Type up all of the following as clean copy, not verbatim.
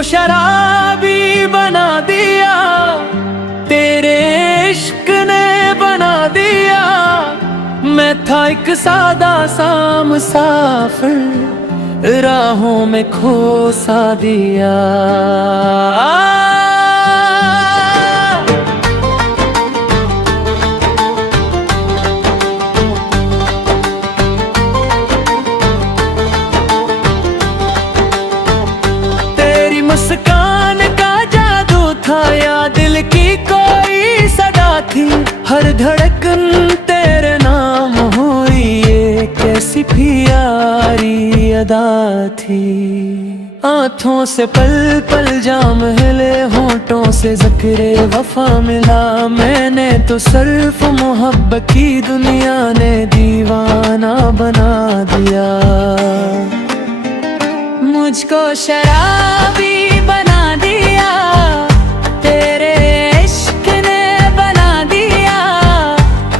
मुझको शराबी बना दिया, तेरे इश्क ने बना दिया। मैं था एक सादा सा मुसाफिर, राहों में खो सा दिया। मुस्कान का जादू था या दिल की कोई सदा थी, हर धड़कन तेरे नाम हुई, ये कैसी प्यारी अदा थी। आँखों से पल पल जाम हिले, होंठों से ज़िक्रे वफा मिला। मैंने तो सिर्फ मोहब्बत की दुनिया ने दीवाना बना दिया। मुझको शराबी बना दिया, तेरे इश्क ने बना दिया।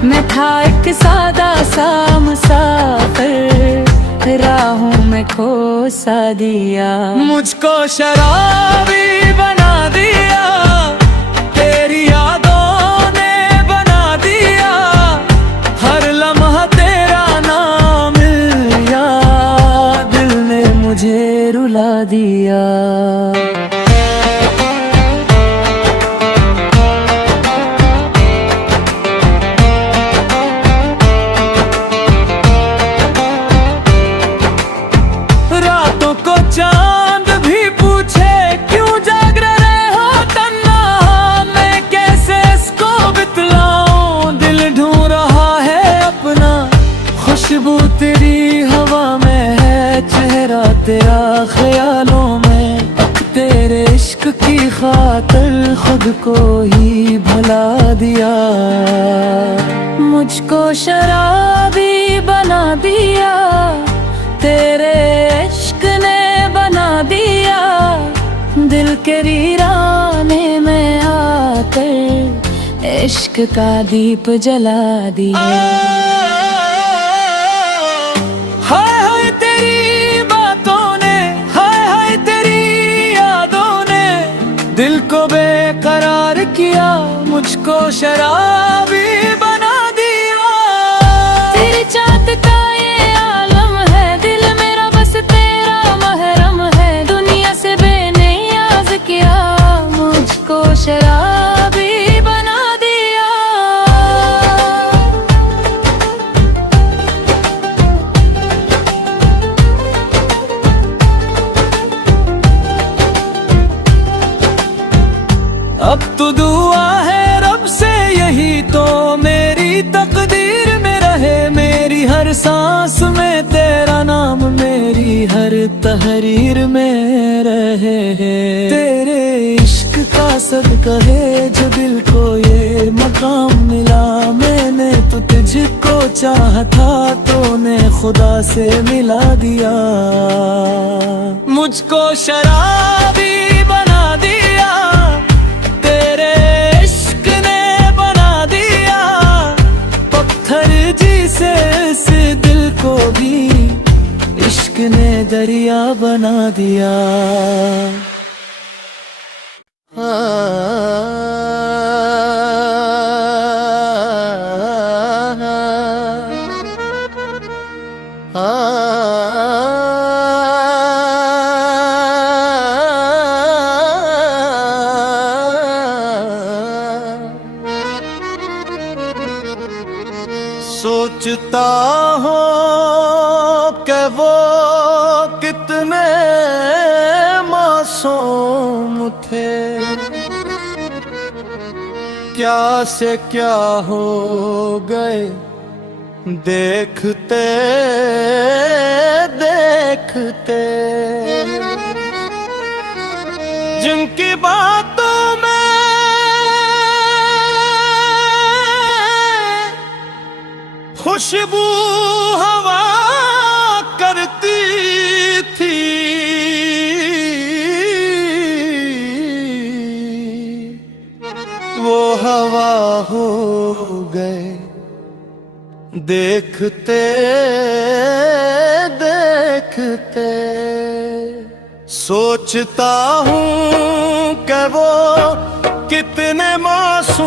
मैं था एक सादा सा मुसाफिर, राहों में खो सा दिया। मुझको शराबी बना दिया, तेरी यादों ने बना दिया। हर लम्हा तेरा नाम लिया, दिल ने मुझे रुला दिया। रातों को चांद भी पूछे क्यों जाग रहे हो तन्हा, मैं कैसे इसको बितलाऊं, दिल ढूंढ रहा है अपना। खुशबू तेरी हवा में है, चेहरा तेरा ख्यालों में। अब तेरे इश्क की खातिर खुद को ही भुला दिया। मुझको शराबी बना दिया, तेरे इश्क ने बना दिया। दिल के वीराने में आकर इश्क का दीप जला दिया। हाय हाय तेरी बातों ने, हाय हाय तेरी यादों ने दिल को बेकरार किया। मुझको शराबी बना दिया। तेरी चाहत का ये आलम है, दिल मेरा बस तेरा महरम है। दुनिया से बेनियाज किया, मुझको शराबी बना दिया। अब तो दुआ है रब से यही तो मेरी तकदीर में रहे। मेरी हर सांस में तेरा नाम, मेरी हर तहरीर में रहे। तेरे इश्क का सदका है जो दिल को ये मकाम मिला। मैंने तो तुझको चाहा था, तूने खुदा से मिला दिया। मुझको शराबी बना दिया, तेरे इश्क ने बना दिया। पत्थर जिसे इस दिल को भी इश्क ने दरिया बना दिया। सोचता हूँ कि वो कितने मासूम थे, क्या से क्या हो गए देखते देखते। जिनकी बातों में खुशबू हवा करती थी, वो हवा हो गए देखते देखते। सोचता हूँ कि वो कितने मासूम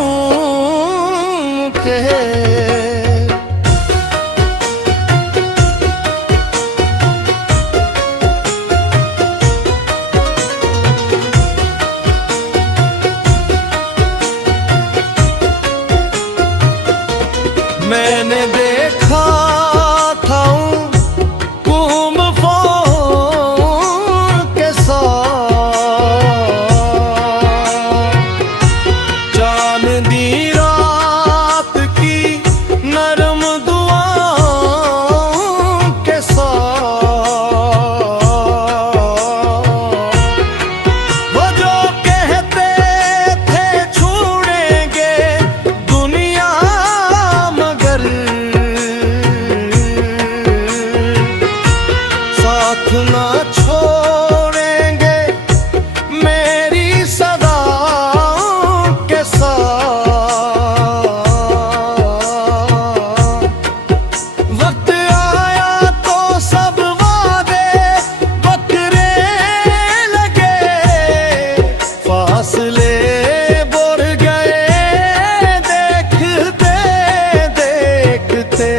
थे। मैंने देखा था कूम फोन के साथ, चांदनी रात की नरम दुआओं के साथ। वो जो कहते थे छोड़ेंगे दुनिया साथ ना छोड़ेंगे मेरी सदाओं के साथ। वक्त आया तो सब वादे बकरे लगे, फासले बढ़ गए देखते देखते।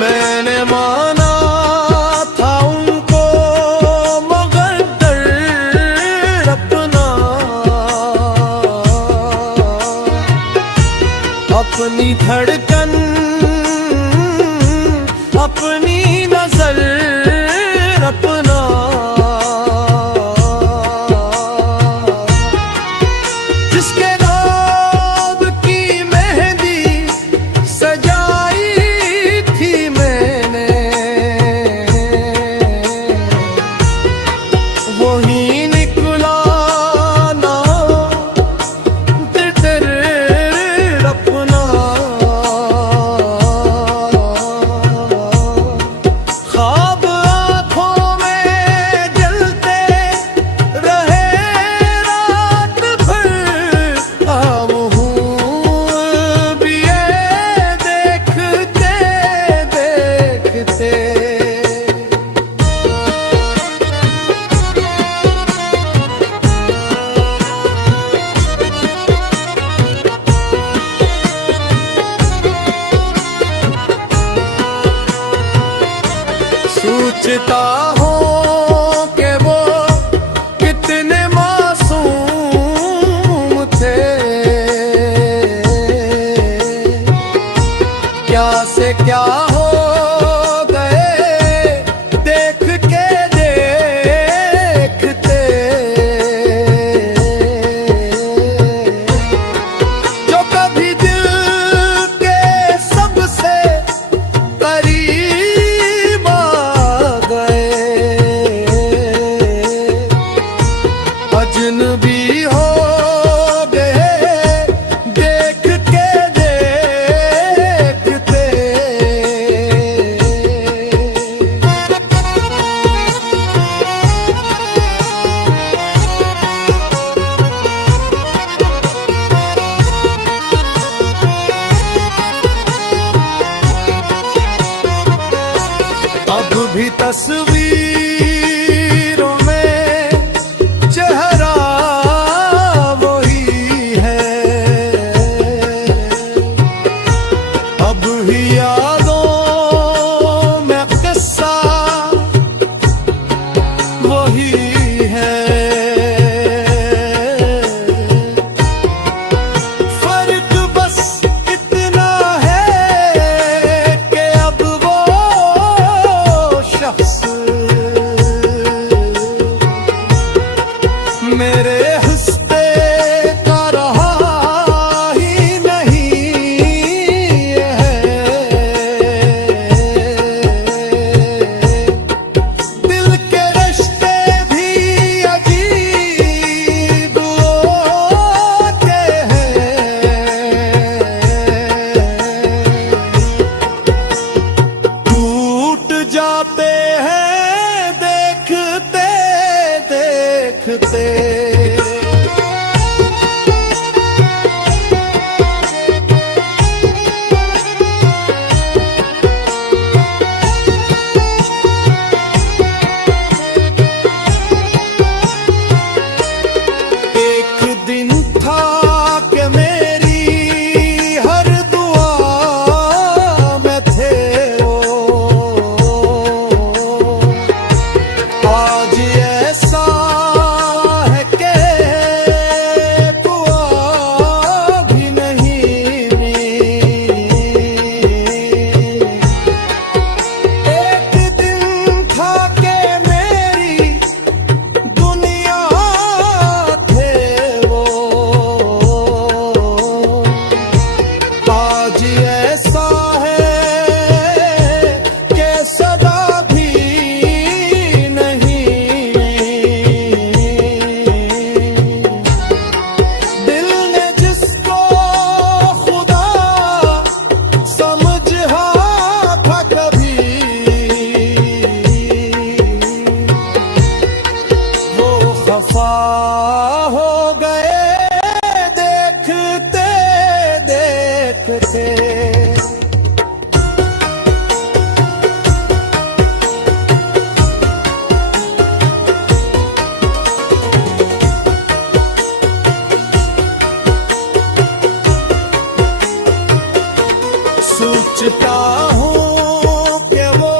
मैंने माना था उनको मगर डर अपना, अपनी धड़कन अपनी नजर अपना। जिसके नाम की मेहंदी सजाई थी मैंने, वही निकला ना तितर अपना। ख्वाब आँखों में जलते रहे रात भर, आम हूँ भी ये देखते देखते। सोचता हूँ कि वो कितने मासूम थे। क्या से क्या हो गए देख के देखते। जो कभी दिल के सबसे करीब आ गए, अजनबी हो गए देख के देखते। अब भी तस्वीरों में चेहरा वही है, अब भी यादों में किस्सा वही है। फर्क बस इतना है कि अब वो शख्स थे। सोचता हूँ कि वो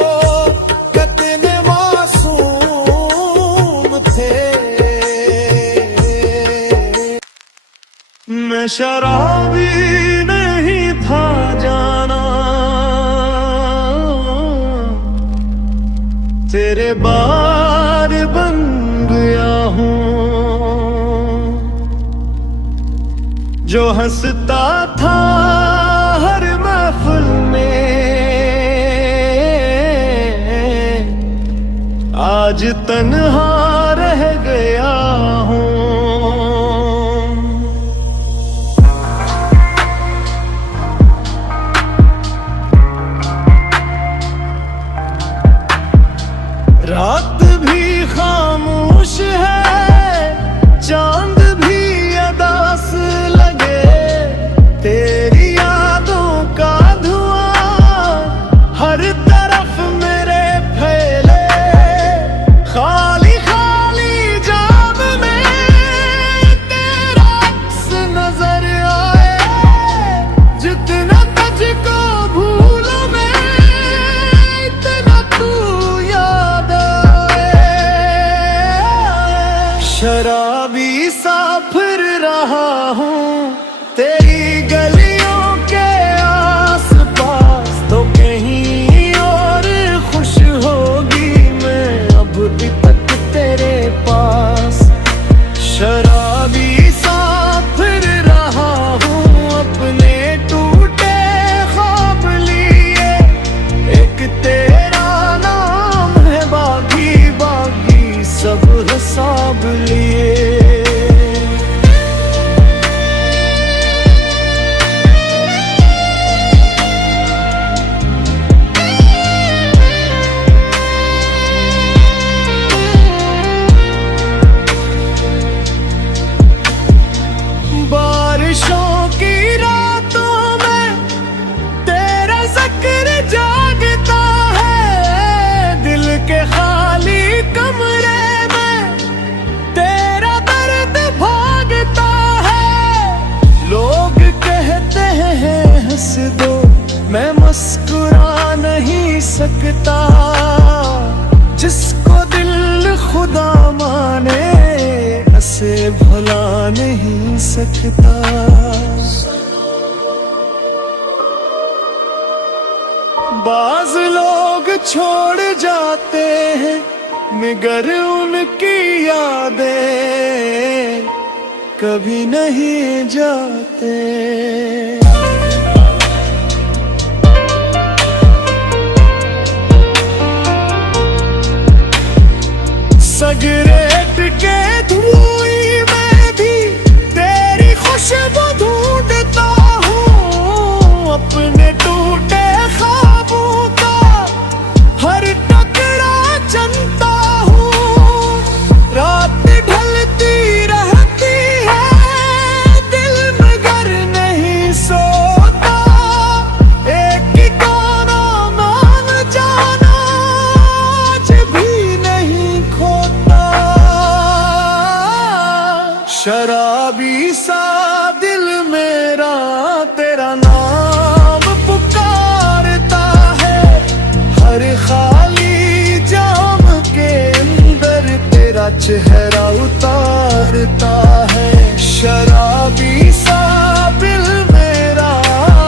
कितने मासूम थे। मैं शराबी नहीं था जाना, तेरे बार बन गया हूँ। जो हंसता था हर महफिल में, आज तन्हा रह गया हूँ। रात भी खामोश है, चांद भी अदास लगे। तेरी यादों का धुआं हर तरफ मेरे फैले। खाली खाली जाम में तेरा अक्स नजर आए। जितना तुझको भूलूं मैं, इतना तू याद आए। शराबी सा फिर रहा हूँ तेरी गलियों के आस-पास, तो कहीं और खुश होगी मैं अब तक तेरे पास। शराबी सा फिर रहा हूँ अपने टूटे ख्वाब लिए। एक तेरा नाम है बाकी बाकी सब हिसाब लिए। बारिशों की रातों में तेरा जिक्र जागता है। दिल के खाली कमरे में तेरा दर्द भागता है। लोग कहते हैं हंस दो, मैं मुस्कुरा नहीं सकता। जिसको दिल खुदा माने ऐसे भुला नहीं सकता। बाज लोग छोड़ जाते हैं मगर उनकी यादें कभी नहीं जाते। सिगरेट के धुएं में भी तेरी खुशबू ढूंढता हूँ। अपने टूटे ख्वाबों का हर टुकड़ा चुनता हूँ। रात ढलती रहती है, दिल मगर नहीं सोता। एक ही गाना मान जाना आज भी नहीं खोता। शराबी सा दिल मेरा तेरा नाम पुकारता है। हर खाली जाम के अंदर तेरा चेहरा उतारता है। शराबी सा दिल मेरा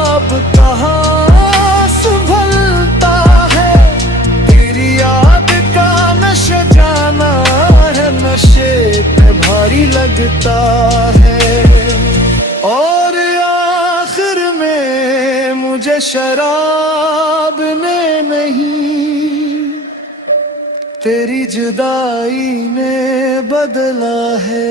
अब कहाँ संभलता है। तेरी याद का नशा जाना है, नशे पे भारी लगता है। और आखिर में मुझे शराब ने नहीं तेरी जुदाई ने बदला है।